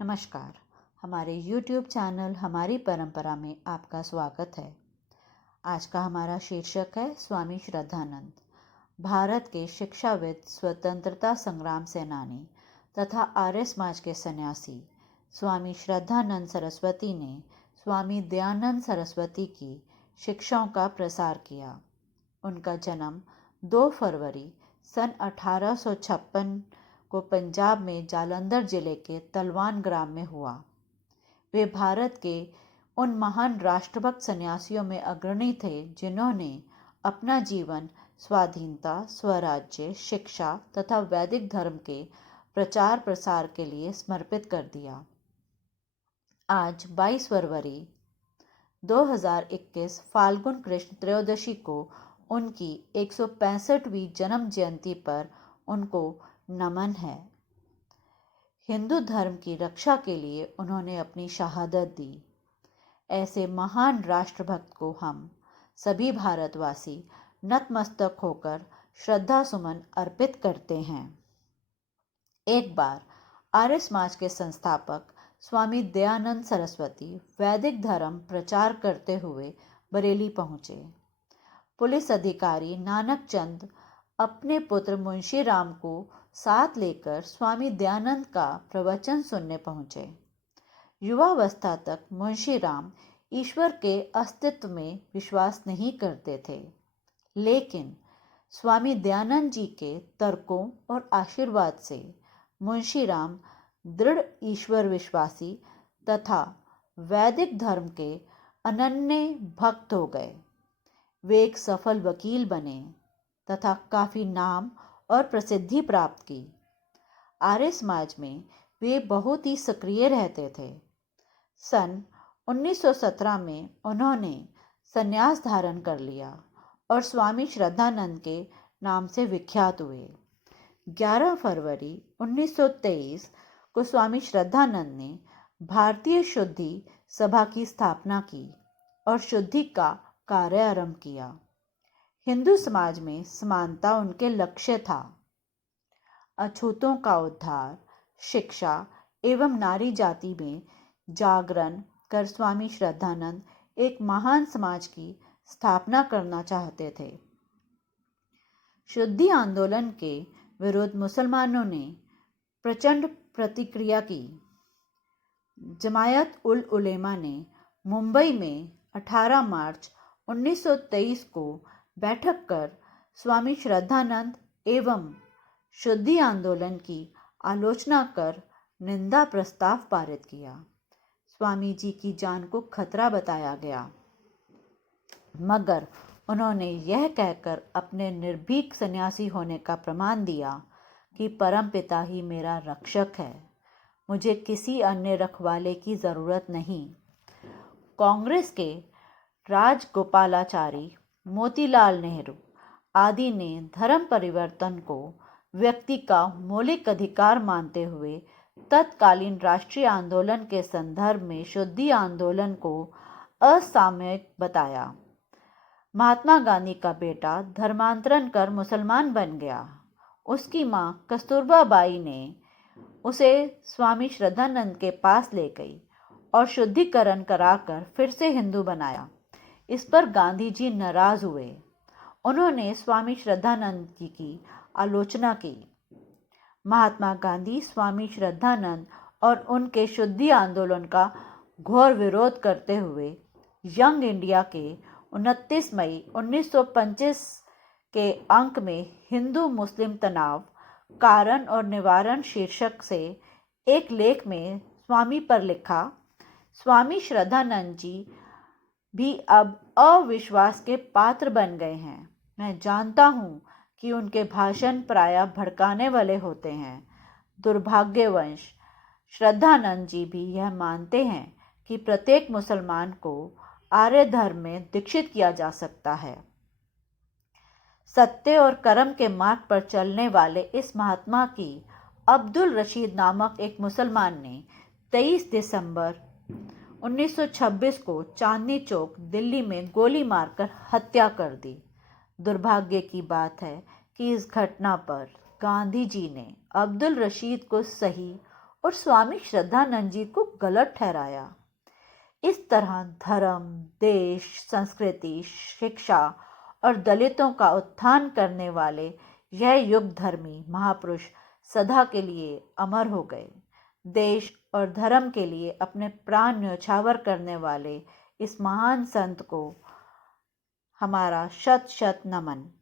नमस्कार। हमारे YouTube channel हमारी परंपरा में आपका स्वागत है। आज का हमारा शीर्षक है स्वामी श्रद्धानंद, भारत के शिक्षाविद, स्वतंत्रता संग्राम सेनानी तथा आर्य समाज के सन्यासी स्वामी श्रद्धानंद सरस्वती ने स्वामी दयानंद सरस्वती की शिक्षाओं का प्रसार किया। उनका जन्म 2 फरवरी सन 1856 को पंजाब में जालंधर जिले के तलवान ग्राम में हुआ। वे भारत के उन महान राष्ट्रभक्त सन्यासियों में अग्रणी थे जिन्होंने अपना जीवन स्वाधीनता, स्वराज्य, शिक्षा तथा वैदिक धर्म के प्रचार प्रसार के लिए समर्पित कर दिया। आज 22 फरवरी 2021 फाल्गुन कृष्ण त्रयोदशी को उनकी 165वीं जन्म जयंती पर उनको नमन है। हिंदू धर्म की रक्षा के लिए उन्होंने अपनी शहादत दी। ऐसे महान राष्ट्रभक्त को हम सभी भारतवासी नतमस्तक होकर श्रद्धा सुमन अर्पित करते हैं। एक बार आर्य समाज के संस्थापक स्वामी दयानंद सरस्वती वैदिक धर्म प्रचार करते हुए बरेली पहुंचे। पुलिस अधिकारी नानक चंद अपने पुत्र मुंशी राम को साथ लेकर स्वामी दयानंद का प्रवचन सुनने पहुंचे। युवावस्था तक मुंशी राम ईश्वर के अस्तित्व में विश्वास नहीं करते थे, लेकिन स्वामी दयानंद जी के तर्कों और आशीर्वाद से मुंशी राम दृढ़ ईश्वर विश्वासी तथा वैदिक धर्म के अनन्य भक्त हो गए। वे एक सफल वकील बने तथा काफ़ी नाम और प्रसिद्धि प्राप्त की। आर्य समाज में वे बहुत ही सक्रिय रहते थे। सन 1917 में उन्होंने संन्यास धारण कर लिया और स्वामी श्रद्धानंद के नाम से विख्यात हुए। 11 फरवरी 1923 को स्वामी श्रद्धानंद ने भारतीय शुद्धि सभा की स्थापना की और शुद्धि का कार्य आरंभ किया। हिंदू समाज में समानता उनके लक्ष्य था। अछूतों का उद्धार, शिक्षा एवं नारी जाति में जागरण कर स्वामी श्रद्धानंद एक महान समाज की स्थापना करना चाहते थे। शुद्धि आंदोलन के विरुद्ध मुसलमानों ने प्रचंड प्रतिक्रिया की। जमायत उल उलेमा ने मुंबई में 18 मार्च 1923 को बैठक कर स्वामी श्रद्धानंद एवं शुद्धि आंदोलन की आलोचना कर निंदा प्रस्ताव पारित किया। स्वामी जी की जान को खतरा बताया गया, मगर उन्होंने यह कहकर अपने निर्भीक सन्यासी होने का प्रमाण दिया कि परमपिता ही मेरा रक्षक है, मुझे किसी अन्य रखवाले की जरूरत नहीं। कांग्रेस के राजगोपालाचारी, मोतीलाल नेहरू आदि ने धर्म परिवर्तन को व्यक्ति का मौलिक अधिकार मानते हुए तत्कालीन राष्ट्रीय आंदोलन के संदर्भ में शुद्धि आंदोलन को असामयिक बताया। महात्मा गांधी का बेटा धर्मांतरण कर मुसलमान बन गया। उसकी मां कस्तूरबा बाई ने उसे स्वामी श्रद्धानंद के पास ले गई और शुद्धिकरण कराकर फिर से हिंदू बनाया। इस पर गांधी जी नाराज हुए। उन्होंने स्वामी श्रद्धानंद जी की आलोचना की। महात्मा गांधी स्वामी श्रद्धानंद और उनके शुद्धि आंदोलन का घोर विरोध करते हुए यंग इंडिया के 29 मई 1925 के अंक में हिंदू मुस्लिम तनाव, कारण और निवारण शीर्षक से एक लेख में स्वामी पर लिखा, स्वामी श्रद्धानंद जी भी अब अविश्वास के पात्र बन गए हैं। मैं जानता हूँ कि उनके भाषण प्रायः भड़काने वाले होते हैं। दुर्भाग्यवश श्रद्धानंद जी भी यह मानते हैं कि प्रत्येक मुसलमान को आर्य धर्म में दीक्षित किया जा सकता है। सत्य और कर्म के मार्ग पर चलने वाले इस महात्मा की अब्दुल रशीद नामक एक मुसलमान ने 23 दिसंबर 1926 को चांदनी चौक दिल्ली में गोली मारकर हत्या कर दी। दुर्भाग्य की बात है कि इस घटना पर गांधी जी ने अब्दुल रशीद को सही और स्वामी श्रद्धानंद जी को गलत ठहराया। इस तरह धर्म, देश, संस्कृति, शिक्षा और दलितों का उत्थान करने वाले यह युग धर्मी महापुरुष सदा के लिए अमर हो गए। देश और धर्म के लिए अपने प्राण न्यौछावर करने वाले इस महान संत को हमारा शत शत नमन।